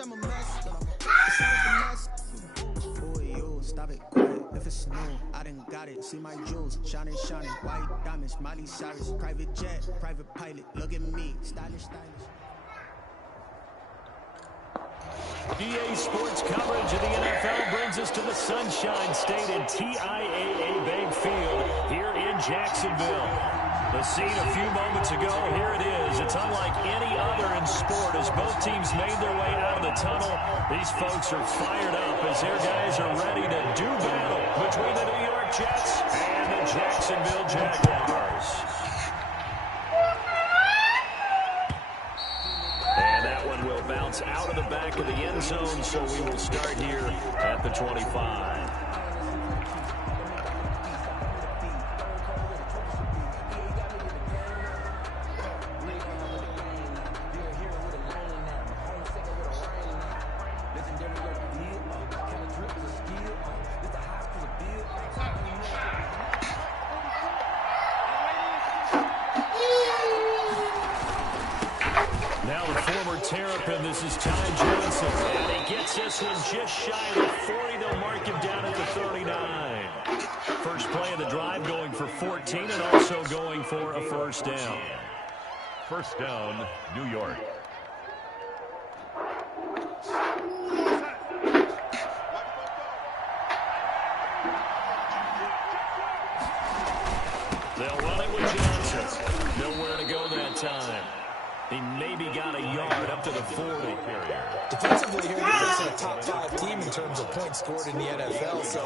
I'm a mess. It's not a mess. Who are you? Stop it, quiet. If it's new, I done got it. See my jewels, shining, shining. White diamonds, Miley Cyrus. Private jet, private pilot. Look at me, stylish, stylish. EA Sports coverage of the NFL brings us to the Sunshine State and TIAA Bank Field here in Jacksonville. The scene a few moments ago, here it is. It's unlike any other in sport as both teams made their way out of the tunnel. These folks are fired up as their guys are ready to do battle between the New York Jets and the Jacksonville Jaguars. And that one will bounce out of the back of the end zone, so we will start here at the 25. Now the former Terrapin, this is Ty Johnson. And he gets this one just shy of the 40. They'll mark him down at the 39. First play of the drive going for 14 and also going for a first down. First down, New York. They'll run it with Johnson. Nowhere to go that time. He maybe got a yard up to the 40. Defensively here, you're facing a top 5 team in terms of points scored in the NFL. So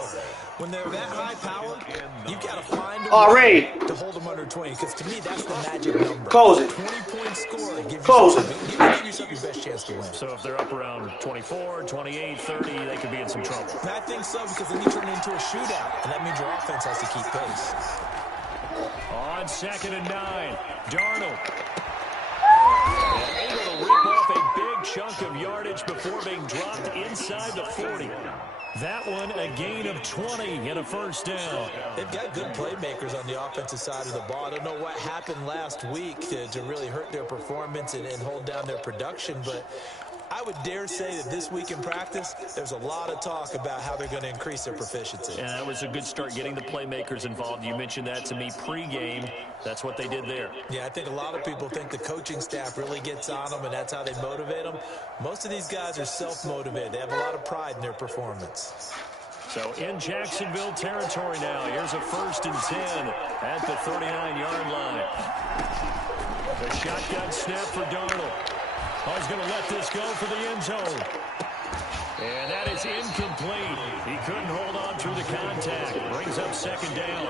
when they're that high powered, you've got to find a way to hold them under 20. Because to me, that's the magic number. Close it. 20-point score. Give yourself your best chance to win. So if they're up around 24, 28, 30, they could be in some trouble. And I think so, because then you turn it into a shootout. And that means your offense has to keep pace. On 2nd and 9, Darnold. And able to rip off a big chunk of yardage before being dropped inside the 40. That one, a gain of 20 and a first down. They've got good playmakers on the offensive side of the ball. I don't know what happened last week to really hurt their performance and hold down their production, but I would dare say that this week in practice, there's a lot of talk about how they're going to increase their proficiency. And that was a good start getting the playmakers involved. You mentioned that to me pregame. That's what they did there. Yeah, I think a lot of people think the coaching staff really gets on them, and that's how they motivate them. Most of these guys are self-motivated. They have a lot of pride in their performance. So in Jacksonville territory now, here's a 1st and 10 at the 39-yard line. The shotgun snap for Darnold. Oh, he's going to let this go for the end zone. And that is incomplete. He couldn't hold on through the contact. Brings up 2nd down.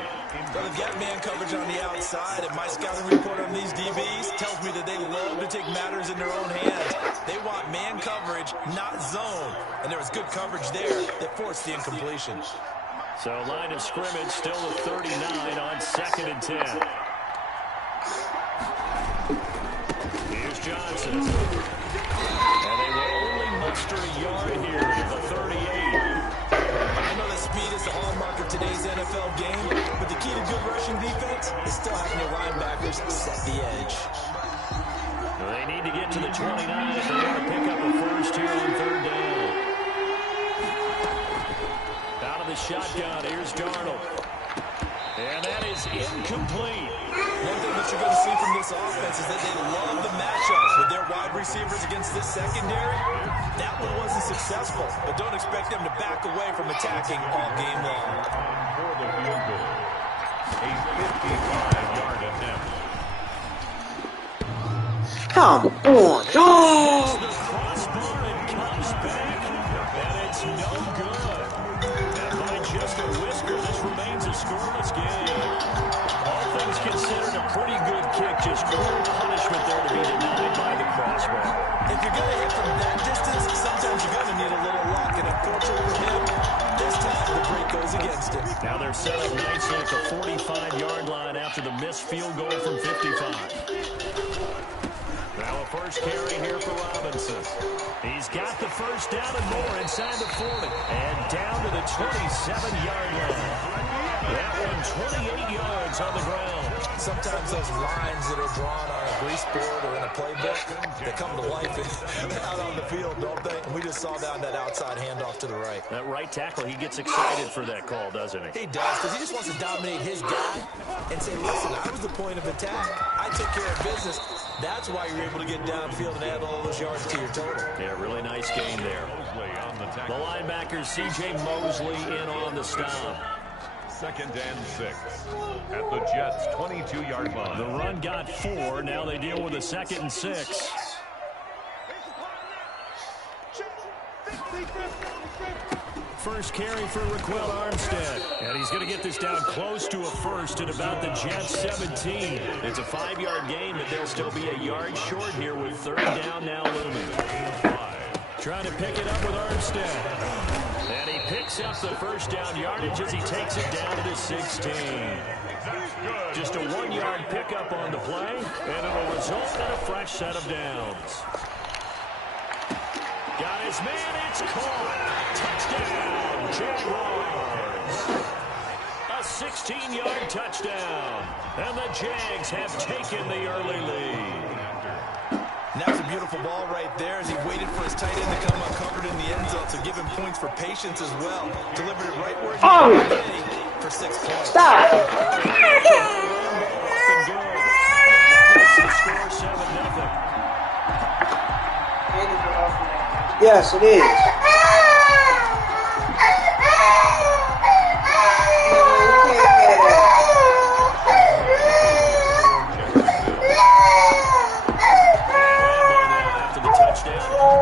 Well, they've got man coverage on the outside, and my scouting report on these DBs tells me that they love to take matters in their own hands. They want man coverage, not zone. And there was good coverage there that forced the incompletion. So line of scrimmage still at 39 on 2nd and 10. Here's Johnson. And they will only muster a yard here at the 38. I know that speed is the hallmark of today's NFL game, but the key to good rushing defense is still having your linebackers set the edge. They need to get to the 29 if they want to pick up a first here on 3rd down. Out of the shotgun, here's Darnold. And that is incomplete. One thing that you're going to see from this offense is that they love the matchups with their wide receivers against this secondary. That one wasn't successful, but don't expect them to back away from attacking all game long. For the field goal, a 55-yard attempt. Come on. Oh! The crossbar and comes back, and it's no good. And by just a whisker, this remains a scoreless game. All things considered, a pretty good kick. Just cruel punishment there to be denied by the crossbar. If you're going to hit from that distance, sometimes you're going to need a little luck. And unfortunately with him, this time the break goes against him. Now they're set up nicely at the 45-yard line after the missed field goal from 55. Now a 1st first carry here for Robinson. He's got the first down and more inside the 40. And down to the 27-yard line. That one 28 yards on the ground. Sometimes those lines that are drawn on a grease board or in a playbook, they come to life out on the field, don't they? And we just saw down that outside handoff to the right. That right tackle, he gets excited for that call, doesn't he? He does, because he just wants to dominate his guy and say, listen, I was the point of attack. I took care of business. That's why you're able to get downfield and add all those yards to your total. Yeah, really nice game there. The linebacker, C.J. Mosley, in on the stop. 2nd and 6 at the Jets' 22-yard line. The run got 4. Now they deal with a 2nd and 6. First carry for Raquel Armstead. And he's going to get this down close to a first at about the Jets' 17. It's a 5-yard gain, but they'll still be a yard short here with 3rd down now looming. Trying to pick it up with Armstead. And he picks up the first down yardage as he takes it down to the 16. Just a 1-yard pickup on the play, and it'll result in a fresh set of downs. Got his man, it's caught. Touchdown, Jaguars. A 16-yard touchdown, and the Jags have taken the early lead. And that was a beautiful ball right there as he waited for his tight end to come uncovered in the end zone to give him points for patience as well. Delivered it right where he was for 6 points. Stop. Yes, it is.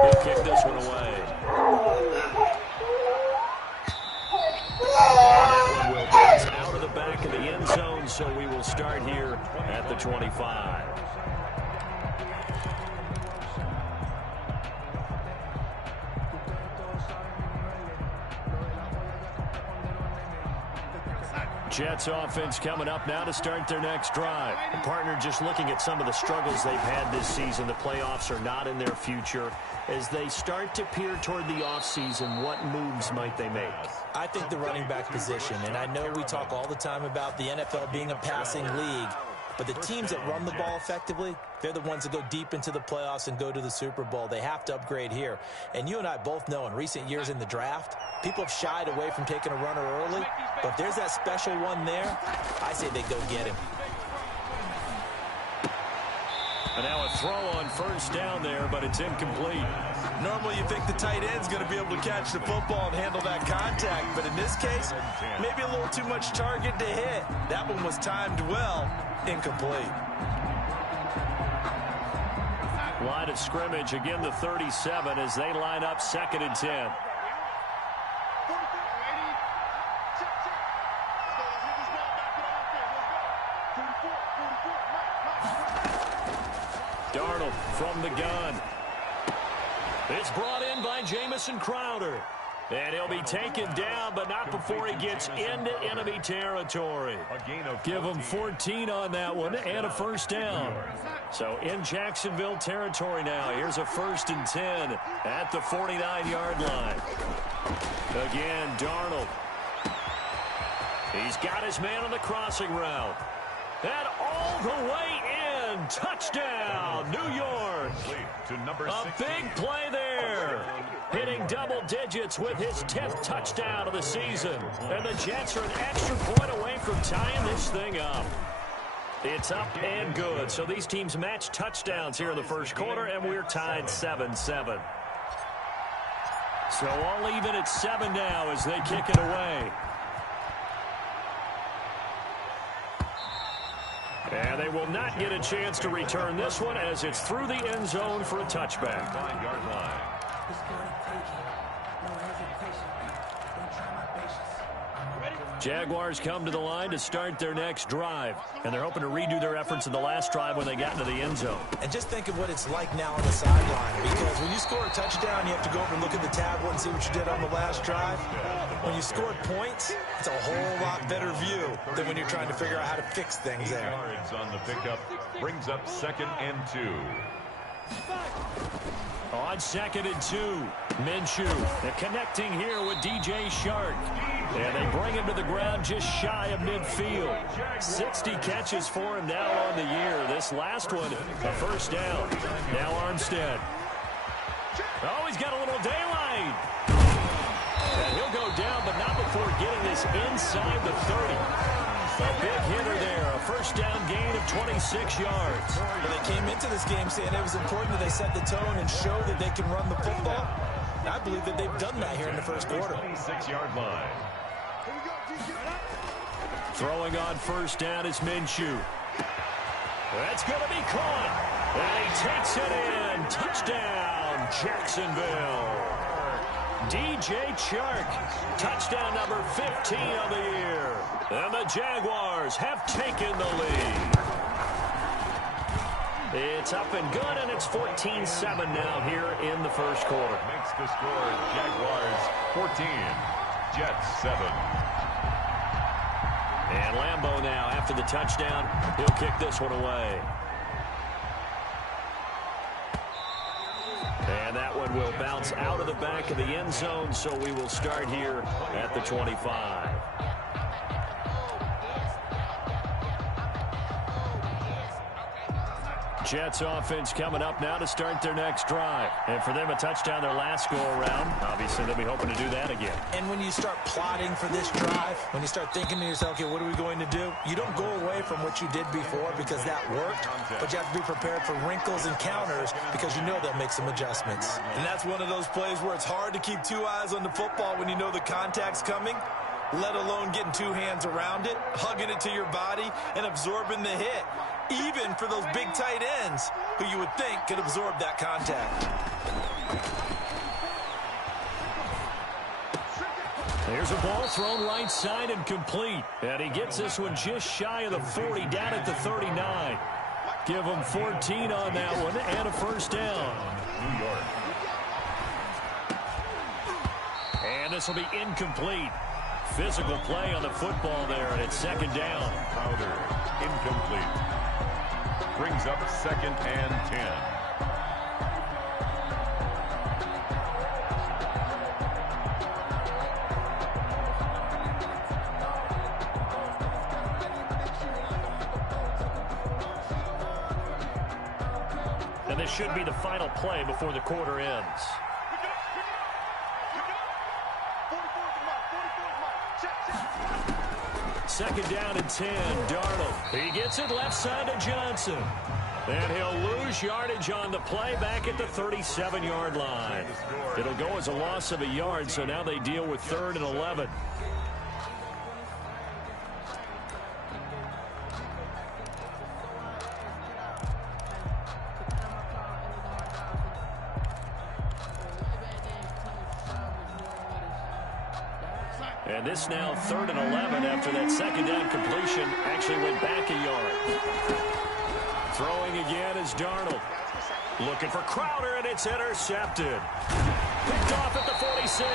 He'll kick this one away. That one will pass out of the back of the end zone, so we will start here at the 25. Jets offense coming up now to start their next drive. And partner, just looking at some of the struggles they've had this season, the playoffs are not in their future. As they start to peer toward the offseason, what moves might they make? I think the running back position, and I know we talk all the time about the NFL being a passing league, but the teams that run the ball effectively, they're the ones that go deep into the playoffs and go to the Super Bowl. They have to upgrade here. And you and I both know in recent years in the draft, people have shied away from taking a runner early, but if there's that special one there, I say they go get him. And now a throw on first down there, but it's incomplete. Normally you think the tight end's going to be able to catch the football and handle that contact, but in this case, maybe a little too much target to hit. That one was timed well, incomplete. Line of scrimmage, again the 37 as they line up 2nd and 10. Darnold from the gun. It's brought in by Jamison Crowder. And he'll be taken down, but not before he gets into enemy territory. Give him 14 on that one and a first down. So in Jacksonville territory now. Here's a 1st and 10 at the 49-yard line. Again, Darnold. He's got his man on the crossing route. And all the way in. Touchdown, New York. A big play there. Hitting double digits with his 10th touchdown of the season. And the Jets are an extra point away from tying this thing up. It's up and good. So these teams match touchdowns here in the first quarter, and we're tied 7-7. So all even at 7 now as they kick it away. And they will not get a chance to return this one as it's through the end zone for a touchback. 9-yard line. Jaguars come to the line to start their next drive. And they're hoping to redo their efforts in the last drive when they got into the end zone. And just think of what it's like now on the sideline. Because when you score a touchdown, you have to go over and look at the tablet and see what you did on the last drive. When you scored points, it's a whole lot better view than when you're trying to figure out how to fix things there. 8 yards on the pickup brings up 2nd and 2. On 2nd and 2, Minshew. They're connecting here with DJ Shark. And they bring him to the ground just shy of midfield. 60 catches for him now on the year. This last one, a first down. Now Armstead. Oh, he's got a little daylight. And he'll go down, but not before getting this inside the 30. A big hitter there. A first down gain of 26 yards. Well, they came into this game saying it was important that they set the tone and show that they can run the football. And I believe that they've done that here in the first quarter. 26-yard line. Throwing on first down is Minshew. That's going to be caught. And he takes it in. Touchdown, Jacksonville. DJ Chark, touchdown number 15 of the year. And the Jaguars have taken the lead. It's up and good, and it's 14-7 now here in the first quarter. Makes the score Jaguars 14, Jets 7. And Lambeau now, after the touchdown, he'll kick this one away. And that one will bounce out of the back of the end zone, so we will start here at the 25. Jets offense coming up now to start their next drive. And for them, a touchdown their last go-around. Obviously, they'll be hoping to do that again. And when you start plotting for this drive, when you start thinking to yourself, okay, what are we going to do? You don't go away from what you did before because that worked, but you have to be prepared for wrinkles and counters because you know they'll make some adjustments. And that's one of those plays where it's hard to keep two eyes on the football when you know the contact's coming, let alone getting two hands around it, hugging it to your body, and absorbing the hit. Even for those big tight ends who you would think could absorb that contact. There's a ball thrown right side and complete. And he gets this one just shy of the 40, down at the 39. Give him 14 on that one and a first down. New York. And this will be incomplete. Physical play on the football there, and it's second down. Crowder, incomplete. Brings up 2nd and 10. And this should be the final play before the quarter ends. Second down and 10, Darnold. He gets it left side to Johnson. And he'll lose yardage on the play back at the 37-yard line. It'll go as a loss of a yard, so now they deal with 3rd and 11. And this now 3rd and 11 after that second down completion actually went back a yard. Throwing again is Darnold. Looking for Crowder, and it's intercepted. Picked off at the 46.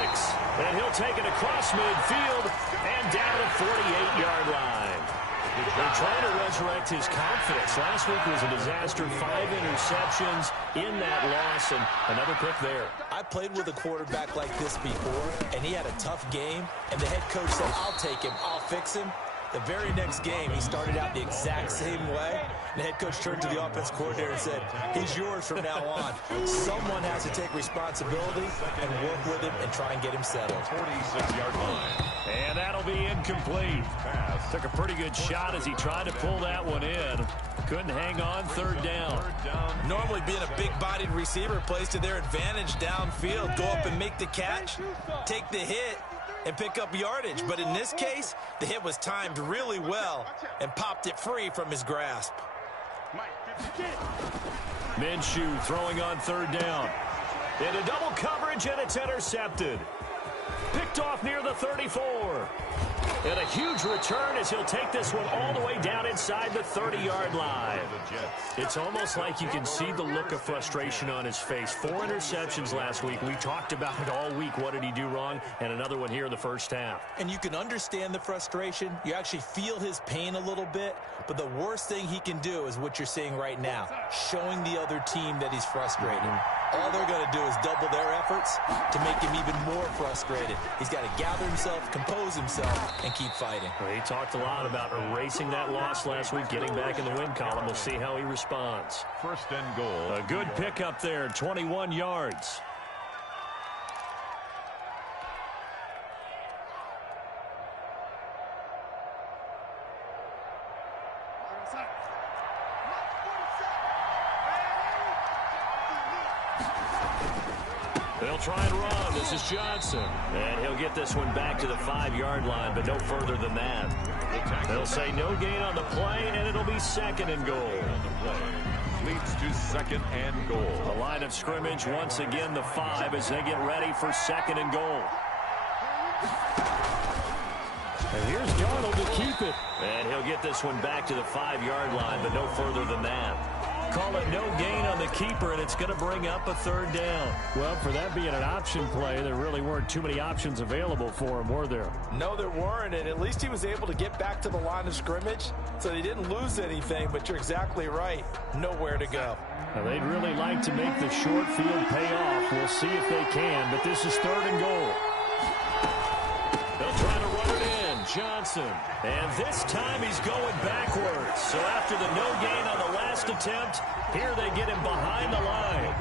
And he'll take it across midfield and down to the 48-yard line. They're trying to resurrect his confidence. Last week was a disaster. 5 interceptions in that loss, and another pick there. I played with a quarterback like this before, and he had a tough game, and the head coach said, I'll take him, I'll fix him. The very next game, he started out the exact same way, and the head coach turned to the offense coordinator and said, he's yours from now on. Someone has to take responsibility and work with him and try and get him settled. 46-yard line. And that'll be incomplete. Took a pretty good shot as he tried to pull that one in. Couldn't hang on, 3rd down. Normally being a big-bodied receiver plays to their advantage downfield. Go up and make the catch, take the hit, and pick up yardage. But in this case, the hit was timed really well and popped it free from his grasp. Minshew throwing on 3rd down. Into double coverage, and it's intercepted. Picked off near the 34. And a huge return as he'll take this one all the way down inside the 30-yard line. It's almost like you can see the look of frustration on his face. 4 interceptions last week. We talked about it all week. What did he do wrong? And another one here in the first half. And you can understand the frustration. You actually feel his pain a little bit. But the worst thing he can do is what you're seeing right now, showing the other team that he's frustrated. All they're going to do is double their efforts to make him even more frustrated. He's got to gather himself, compose himself, and keep fighting. Well, he talked a lot about erasing that loss last week, getting back in the win column. We'll see how he responds. First and goal. A good pickup there, 21 yards. They'll try and run. This is Johnson. And he'll get this one back to the 5-yard line, but no further than that. They'll say no gain on the play, and it'll be second and goal. Leads to second and goal. The line of scrimmage, once again, the 5 as they get ready for second and goal. And here's Darnold to keep it. And he'll get this one back to the 5-yard line, but no further than that. Call it no gain on the keeper, and it's going to bring up a third down. Well, for that being an option play, there really weren't too many options available for him, were there? No, there weren't, and at least he was able to get back to the line of scrimmage, so he didn't lose anything, but you're exactly right. Nowhere to go. Now, they'd really like to make the short field pay off. We'll see if they can, but this is third and goal. They'll try to run it in. Johnson. And this time he's going backwards. So after the no gain on the last attempt, here they get him behind the line.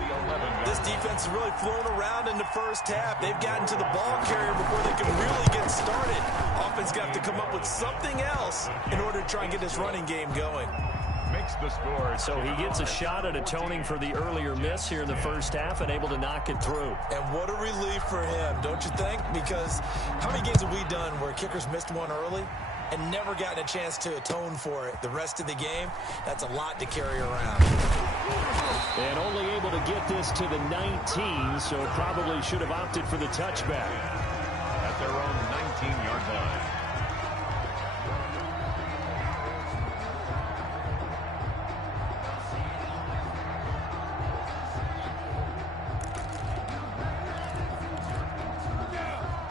This defense has really flown around in the first half. They've gotten to the ball carrier before they can really get started. Offense got to come up with something else in order to try and get this running game going. Makes the score. So he gets a shot at atoning for the earlier miss here in the first half and able to knock it through. And what a relief for him, don't you think? Because how many games have we done where kickers missed one early and never gotten a chance to atone for it the rest of the game? That's a lot to carry around. And only able to get this to the 19, so probably should have opted for the touchback. At their own 19-yard line.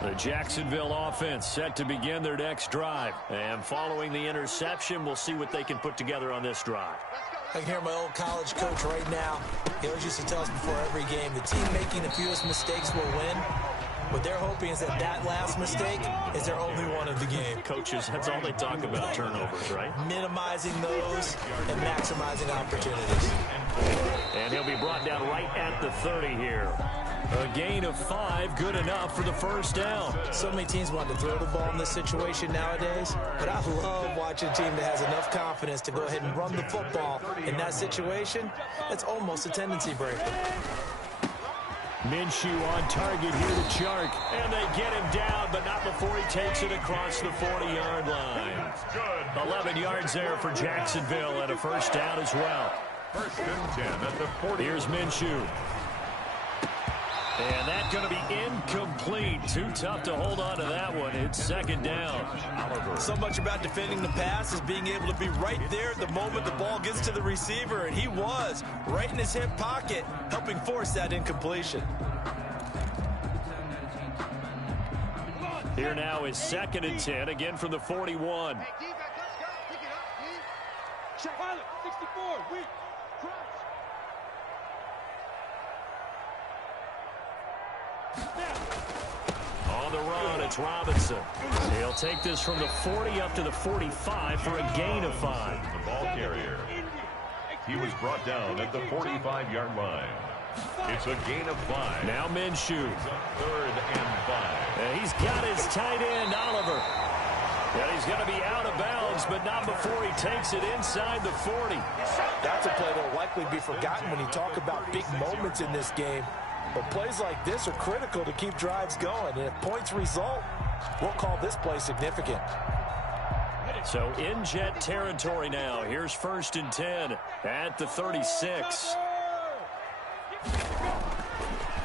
The Jacksonville offense set to begin their next drive. And following the interception, we'll see what they can put together on this drive. I can hear my old college coach right now. He always used to tell us before every game, the team making the fewest mistakes will win. What they're hoping is that last mistake is their only one of the game. Coaches, that's all they talk about, turnovers, right? Minimizing those and maximizing opportunities. And he'll be brought down right at the 30 here. A gain of 5, good enough for the first down. So many teams want to throw the ball in this situation nowadays, but I love watching a team that has enough confidence to go ahead and run the football in that situation. That's almost a tendency breaker. Minshew on target here to Chark. And they get him down, but not before he takes it across the 40-yard line. 11 yards there for Jacksonville and a first down as well. First and 10 at the 40. Here's Minshew. And that's going to be incomplete. Too tough to hold on to that one. It's second down. So much about defending the pass is being able to be right there at the moment the ball gets to the receiver, and he was right in his hip pocket, helping force that incompletion. Here now is second and 10, again from the 41. Hey, defense, let's go. Pick it up, D. Check. Pilot, 64, weak. On the run, it's Robinson. He'll take this from the 40 up to the 45 for a gain of 5. The ball carrier. He was brought down at the 45-yard line. It's a gain of 5. Now Minshew. Third and 5. And he's got his tight end, Oliver. And he's going to be out of bounds, but not before he takes it inside the 40. That's a play that will likely be forgotten when you talk about big moments in this game. But plays like this are critical to keep drives going. And if points result, we'll call this play significant. So in Jet territory now. Here's first and 10 at the 36.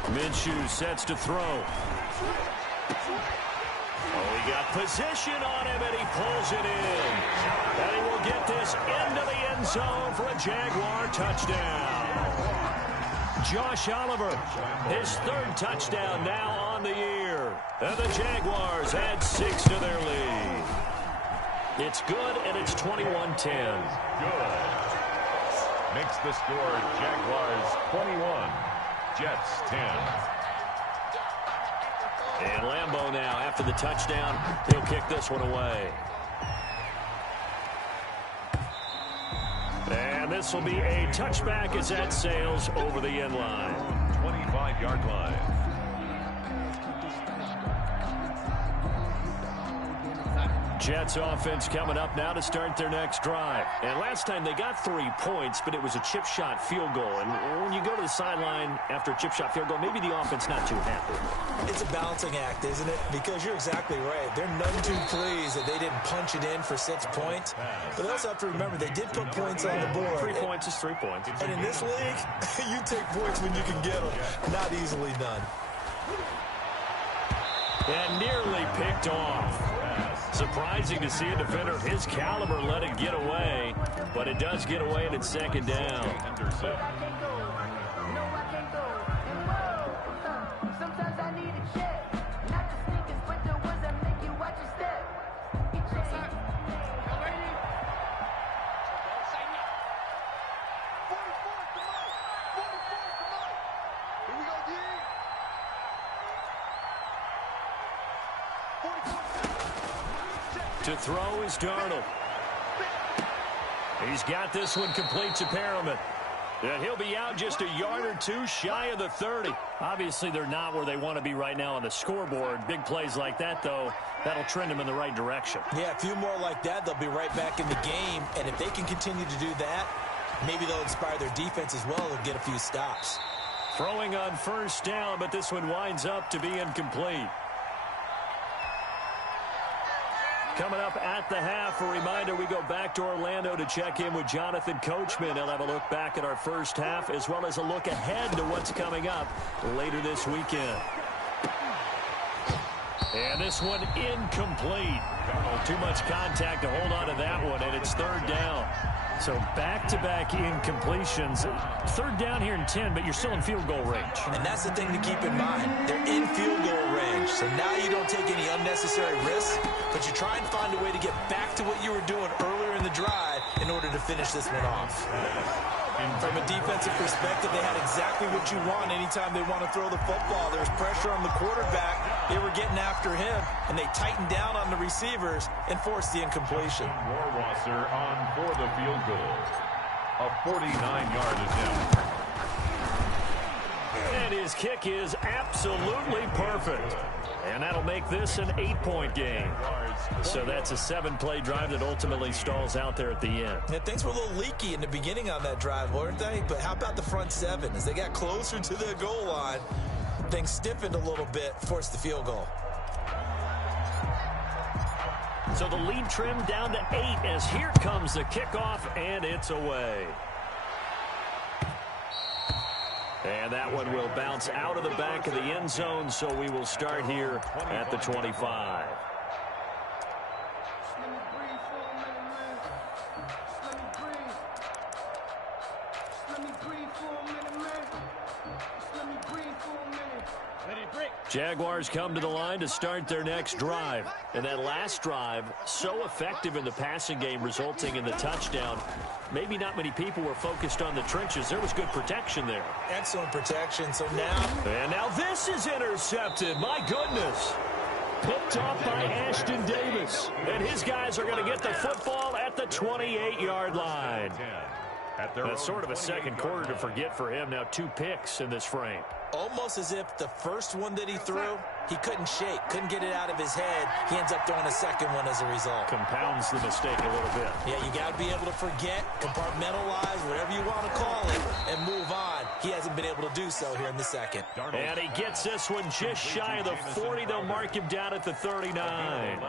Minshew sets to throw. Oh, he got position on him, and he pulls it in. And he will get this into the end zone for a Jaguar touchdown. Josh Oliver, his third touchdown now on the year. And the Jaguars add 6 to their lead. It's good, and it's 21-10. Good. Makes the score Jaguars 21, Jets 10. And Lambeau now, after the touchdown, he'll kick this one away. And this will be a touchback as that sails over the end line. 25-yard line. Jets offense coming up now to start their next drive. And last time they got 3 points, but it was a chip shot field goal. And when you go to the sideline after a chip shot field goal, maybe the offense not too happy. It's a balancing act, isn't it? Because you're exactly right. They're none too pleased that they didn't punch it in for 6 points. But they also have to remember they did put points on the board. 3 points is 3 points. And in this league, you take points when you can get them. Not easily done. And nearly picked off. Surprising to see a defender of his caliber let it get away, but it does get away and it's second down. Henderson. To throw is Darnold. He's got this one complete to Perriman. And he'll be out just a yard or two shy of the 30. Obviously, they're not where they want to be right now on the scoreboard. Big plays like that, though, that'll trend them in the right direction. Yeah, a few more like that, they'll be right back in the game. And if they can continue to do that, maybe they'll inspire their defense as well and get a few stops. Throwing on first down, but this one winds up to be incomplete. Coming up at the half, a reminder, we go back to Orlando to check in with Jonathan Coachman. He'll have a look back at our first half as well as a look ahead to what's coming up later this weekend. And this one incomplete. Too much contact to hold on to that one, and it's third down. So back-to-back incompletions. Third down here in 10, but you're still in field goal range. And that's the thing to keep in mind. They're in field goal range, so now you don't take any unnecessary risks, but you try and find a way to get back to what you were doing earlier in the drive in order to finish this one off. From a defensive perspective, they had exactly what you want anytime they want to throw the football. There's pressure on the quarterback. They were getting after him, and they tightened down on the receivers and forced the incompletion. Rohrwasser on for the field goal. A 49-yard attempt. And his kick is absolutely perfect. And that'll make this an 8-point game. So that's a 7-play drive that ultimately stalls out there at the end. Yeah, things were a little leaky in the beginning on that drive, weren't they? But how about the front 7? As they got closer to the goal line, things stiffened a little bit, forced the field goal. So the lead trimmed down to 8 as here comes the kickoff, and it's away. And that one will bounce out of the back of the end zone, so we will start here at the 25. Jaguars come to the line to start their next drive. And that last drive, so effective in the passing game, resulting in the touchdown. Maybe not many people were focused on the trenches. There was good protection there. Excellent protection. So now... And now this is intercepted. My goodness. Picked off by Ashton Davis. And his guys are going to get the football at the 28-yard line. That's sort of a second quarter to forget for him. Now 2 picks in this frame. Almost as if the first one that he threw, he couldn't shake, couldn't get it out of his head. He ends up throwing a second one as a result. Compounds the mistake a little bit. Yeah, you got to be able to forget, compartmentalize, whatever you want to call it, and move on. He hasn't been able to do so here in the second. And he gets this one just shy of the 40. They'll mark him down at the 39.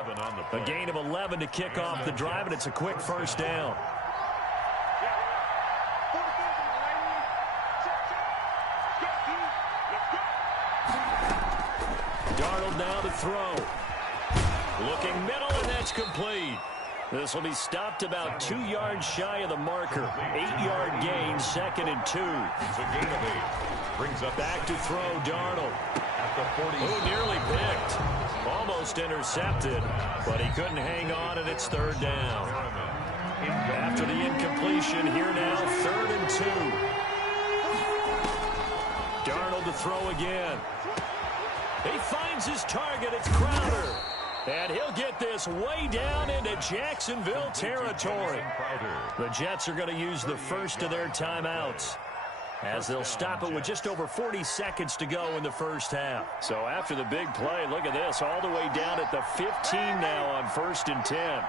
A gain of 11 to kick off the drive, and it's a quick first down. Darnold now to throw. Looking middle, and that's complete. This will be stopped about 2 yards shy of the marker. 8-yard gain, 2nd and 2. It's a gain of 8. Brings up back to throw, Darnold. At the 40. Oh, nearly picked. Almost intercepted, but he couldn't hang on, and it's 3rd down. After the incompletion, here now, 3rd and 2. Darnold to throw again. He finds his target. It's Crowder. And he'll get this way down into Jacksonville territory. The Jets are going to use the first of their timeouts, as they'll stop it with just over 40 seconds to go in the first half. So after the big play, look at this, all the way down at the 15 now on 1st and 10.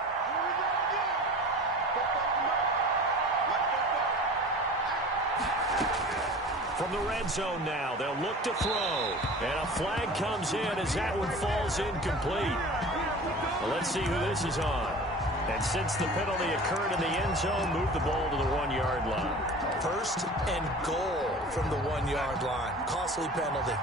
From the red zone now, they'll look to throw. And a flag comes in as that one falls incomplete. Well, let's see who this is on. And since the penalty occurred in the end zone, move the ball to the 1-yard line. 1st and goal from the 1-yard line. Costly penalty.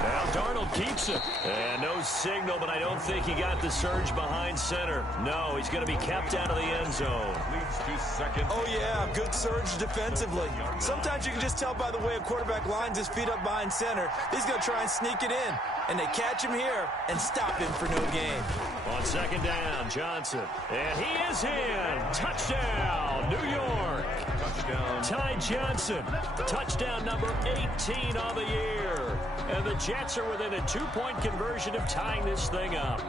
Now Darnold keeps it. And no signal, but I don't think he got the surge behind center. No, he's going to be kept out of the end zone. Leads to 2nd. Oh, yeah, good surge defensively. Sometimes you can just tell by the way a quarterback lines his feet up behind center. He's going to try and sneak it in. And they catch him here and stop him for no gain. On 2nd down, Johnson. And he is in. Touchdown, New York. Touchdown. Ty Johnson. Touchdown number 18 on the year. And the Jets are within a 2-point conversion of tying this thing up.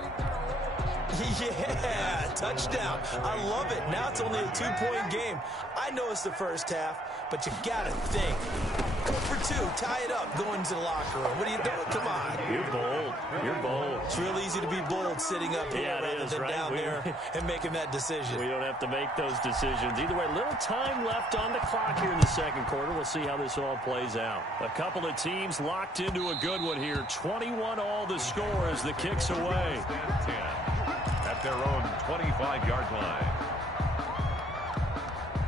Yeah, touchdown. I love it. Now it's only a 2-point game. I know it's the first half, but you got to think. Go for 2, tie it up, go into the locker room. What are you doing? Come on. You're bold. You're bold. It's real easy to be bold sitting up here rather than right? down there and making that decision. We don't have to make those decisions. Either way, little time left on the clock here in the 2nd quarter. We'll see how this all plays out. A couple of teams locked into a good one here. 21 all the score as the kick's away. At their own 25-yard line.